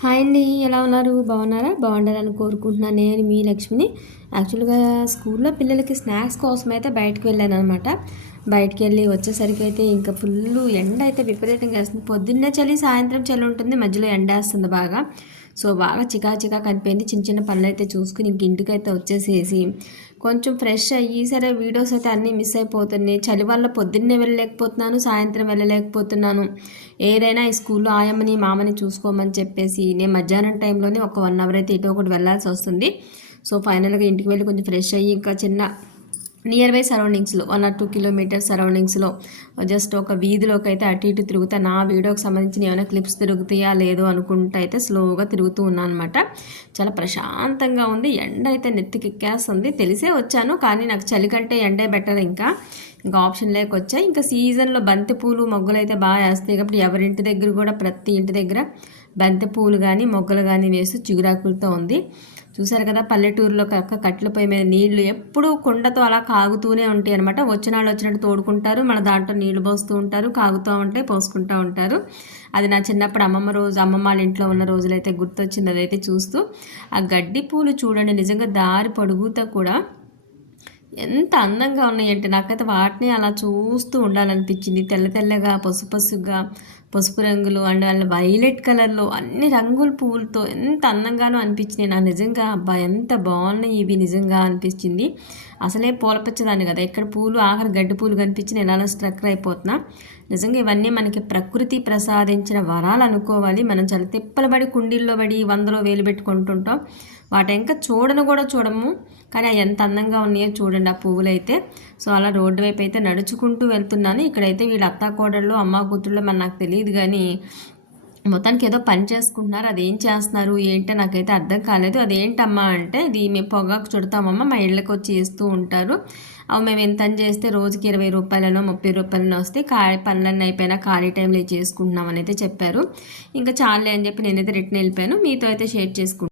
Hi అండి. ఎలా ఉన్నారు? బాగున్నారా? బాగుండాలని కోరుకుంటున్నాను. నేను మీ లక్ష్మిని. యాక్చువల్‌గా స్కూల్లో పిల్లలకి స్నాక్స్ కోసమైతే బయటికి వెళ్ళాననమాట. బయటికి వెళ్ళి వచ్చేసరికి అయితే ఇంకా ఫుల్లు ఎండ అయితే విపరీతంగా ఏస్తుంది. పొద్దున్నే చలి, సాయంత్రం చలి ఉంటుంది. మధ్యలో ఎండేస్తుంది బాగా. సో, బాగా చికాకు అనిపోయింది. చిన్న చిన్న పనులైతే చూసుకుని ఇంక ఇంటికైతే వచ్చేసేసి కొంచెం ఫ్రెష్ అయ్యి, సరే వీడియోస్ అయితే అన్నీ మిస్ అయిపోతున్నాయి. చలి వల్ల పొద్దున్నే వెళ్ళలేకపోతున్నాను, సాయంత్రం వెళ్ళలేకపోతున్నాను. ఏదైనా ఈ స్కూల్లో ఆయమ్మని, మామని చూసుకోమని చెప్పేసి నేను మధ్యాహ్నం టైంలోనే ఒక 1 అవర్ అయితే ఇటో ఒకటి వెళ్ళాల్సి వస్తుంది. సో, ఫైనల్‌గా ఇంటికి వెళ్ళి కొంచెం ఫ్రెష్ అయ్యి ఇంకా చిన్న నియర్ బై సరౌండింగ్స్‌లో 1 ఆర్ 2 కిలోమీటర్స్ సరౌండింగ్స్‌లో జస్ట్ ఒక వీధిలోకి అయితే అటు ఇటు తిరుగుతా. నా వీడియోకి సంబంధించిన ఏమైనా క్లిప్స్ తిరుగుతాయా లేదో అనుకుంటా అయితే స్లోగా తిరుగుతూ ఉన్నాను అనమాట. చాలా ప్రశాంతంగా ఉంది. ఎండ అయితే నెత్తికెక్కేస్తుంది. తెలిసే వచ్చాను, కానీ నాకు చలి కంటే ఎండే బెటర్ ఇంకా ఆప్షన్ లేకొచ్చాయి. ఇంకా సీజన్లో బంతి పూలు మొగ్గలు అయితే బాగా వేస్తాయి కాబట్టి ఎవరింటి దగ్గర కూడా ప్రతి ఇంటి దగ్గర బంతి పూలు కానీ మొగ్గలు కానీ వేస్తూ చిగురాకులతో ఉంది. చూసారు కదా, పల్లెటూరులో కట్టెల పొయ్యి మీద నీళ్లు ఎప్పుడూ కుండతో అలా కాగుతూనే ఉంటాయి అనమాట. వచ్చిన వాళ్ళు వచ్చినట్టు తోడుకుంటారు, మన దాంట్లో నీళ్లు పోస్తూ ఉంటారు, కాగుతూ ఉంటాయి, పోసుకుంటూ ఉంటారు. అది నా చిన్నప్పుడు అమ్మమ్మ వాళ్ళ ఇంట్లో ఉన్న రోజులైతే గుర్తొచ్చింది అదైతే చూస్తూ. ఆ గడ్డి పూలు చూడండి, నిజంగా దారి పొడుగుతా కూడా ఎంత అందంగా ఉన్నాయంటే నాకైతే వాటిని అలా చూస్తూ ఉండాలనిపించింది. తెల్ల తెల్లగా, పసుపుగా, పసుపు రంగులు అండ్ అలా వైలెట్ కలర్లో అన్ని రంగుల పువ్వులతో ఎంత అందంగానో అనిపించినాయి. నాకు నిజంగా అబ్బా ఎంత బాగున్నాయి ఇవి నిజంగా అనిపించింది. అసలే పూలపచ్చదాన్ని కదా, ఎక్కడ పూలు ఆఖరి గడ్డి పూలు కనిపించి నేను అలా స్ట్రక్ అయిపోతున్నా. నిజంగా ఇవన్నీ మనకి ప్రకృతి ప్రసాదించిన వరాలు అనుకోవాలి. మనం చాలా తిప్పలు పడి కుండీల్లో పడి 100లో వేలు పెట్టుకుంటుంటాం. వాటి ఇంకా చూడను కూడా చూడము, కానీ అవి ఎంత అందంగా ఉన్నాయో చూడండి ఆ పువ్వులైతే. సో, అలా రోడ్డు వైపు అయితే నడుచుకుంటూ వెళ్తున్నాను. ఇక్కడైతే వీళ్ళ అత్తా కోడళ్ళు, అమ్మ కూతుళ్ళు మరి నాకు తెలియదు కానీ మొత్తానికి ఏదో పని చేసుకుంటున్నారు. అదేం చేస్తున్నారు ఏంటో నాకైతే అర్థం కాలేదు. అదేంటమ్మా అంటే, ఇది మేము పొగాకు చుడతామమ్మా, మా ఇళ్ళకి వచ్చి వేస్తూ ఉంటారు. అవి మేము ఎంత చేస్తే రోజుకి 20 రూపాయలనో 30 రూపాయలనో వస్తే పనులన్నీ అయిపోయినా ఖాళీ టైంలో చేసుకుంటున్నామని అయితే చెప్పారు. ఇంకా చాలే అని చెప్పి నేనైతే రిటర్న్ వెళ్ళిపోయాను. మీతో అయితే షేర్ చేసుకుంటాను.